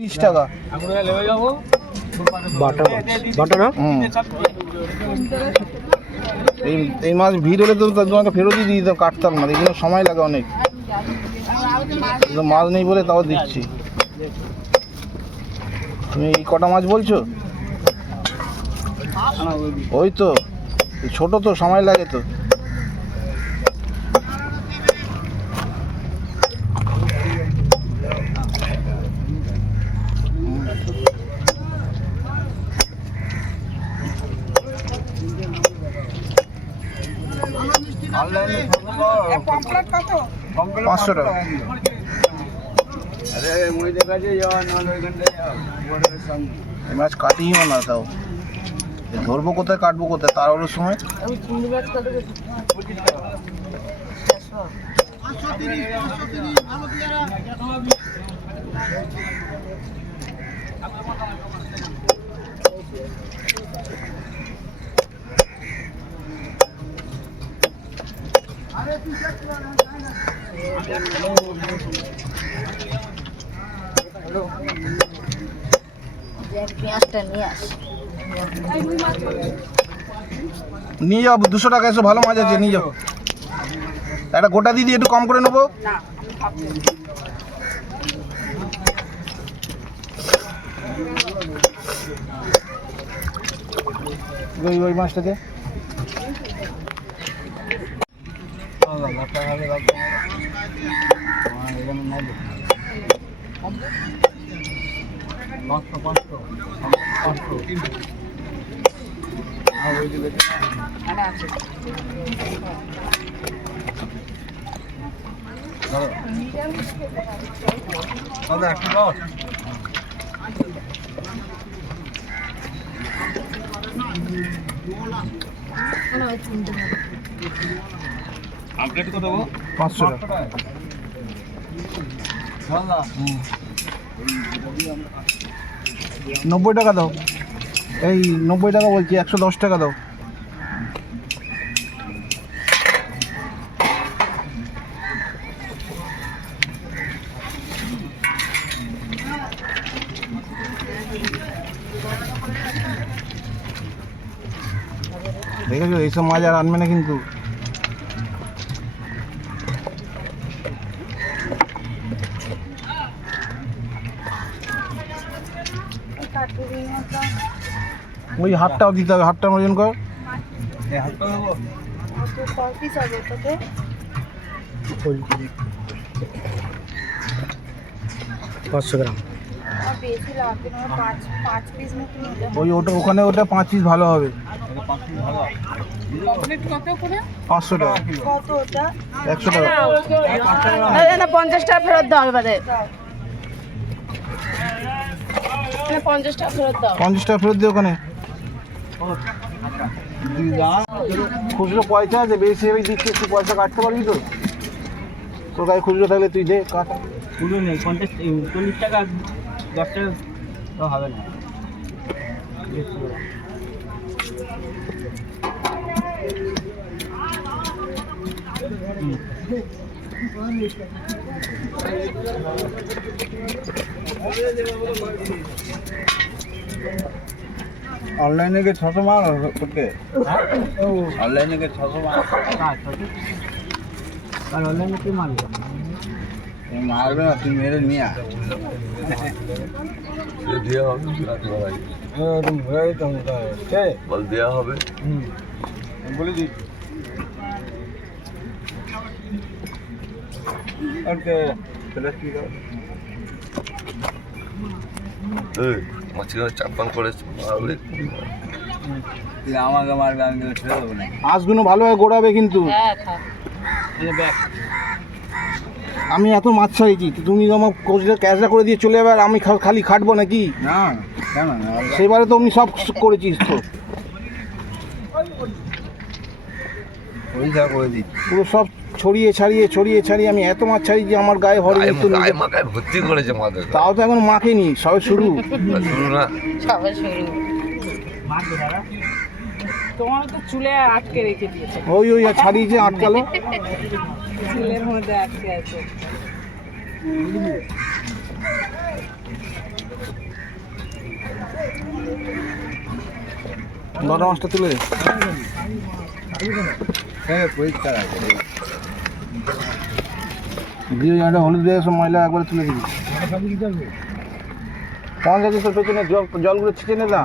তিরিশ টাকা। বাটা বাটা না? এই এই মাছ ভিড় হলে তো তোমাকে ফেরতই দিয়ে দিতাম কাটতাম না এগুলো সময় লাগে অনেক। মাছ নেই বলে তাও দিচ্ছি। তুমি এই কটা মাছ বলছো? ওই তো ছোট তো সময় লাগে তো। পাঁচশো টাকা। মাছ কাটিও না তাও। ধরবো কোথায় কাটবো কোথায়? তার ওর সময় নিয়ে যাও, দুশো টাকা এসে, ভালো মাছ আছে, নিয়ে যাও। একটা গোটা দিদি একটু কম করে নেব। মাছটাতে দাদা একটু বল আপডেট করে দেবো। পাঁচশো টাকা। নব্বই টাকা দাও। এই নব্বই টাকা বলছি, একশো দশ টাকা দাও। দেখেছ, এইসব মাছ আর আনবে না কিন্তু। ওই হাটটাও দিতে হবে হাটটা ওজন কর। পাঁচশো গ্রাম। ওই ওটা ওখানে ওটা পাঁচ পিস ভালো হবে। পাঁচশো টাকা। একশো টাকা। পঞ্চাশ টাকা ফেরত দাও এবারে। পঞ্চাশ টাকা ফেরত দাও পঞ্চাশ টাকা ফেরত দিয়ে ওখানে। খুচরো পয়সা আছে, বেশি আমি দিচ্ছি, একটু পয়সা কাটতে পারবি তো? তোর কাছে খুচরো থাকলে তুই দে, কাট। পুরো নেই, পঞ্চাশ চল্লিশ টাকা, দশ টাকা হবে না। অনলাইনে গিয়ে ছশো মাল করতে? অনলাইনে গিয়ে ছশো মাল। আর অনলাইনে কি মারবে? মারবে না তুই মেরে নিয়ে আয়। দেওয়া হবে বল দেওয়া হবে? বলে দিই। ওকে সেটা কি এই মাঝখানে চাপান করে মারলে আমাকে মারবে আমি ছেড়ে দেবো না আঁশগুলো ভালোভাবে গোড়াবে কিন্তু। হ্যাঁ আমি এত মাছ ছাড়িয়েছি তো তুমি আমার কোচটা ক্যাশটা করে দিয়ে চলে যাবে আর আমি খা- খালি খাটবো নাকি? না কেন না সেবারে তো অমনি সব করেছিস তো। পরিষ্কার করে দিই পুরো সব ছড়িয়ে ছাড়িয়ে ছড়িয়ে ছাড়িয়ে আমি এত মাছ ছাড়ি যে আমার গায়ে হরে ভর্তি করেছে তাও তো এখন মাকে নি সবে শুরু। শুরু না? সবে শুরু। তোমার তো চুলে আটকে রেখে দিয়েছে। ওই ওই ছাড়িয়েছে আটকালো। চুলের মধ্যে আটকে আছে। মাছটা তুলে হ্যাঁ পরিষ্কার আছে। একটা হলুদ দিয়ে সব ময়লা একবার তুলে দিবি। পঞ্চাশ তোর পেছনে জল জলগুলো ছিটে না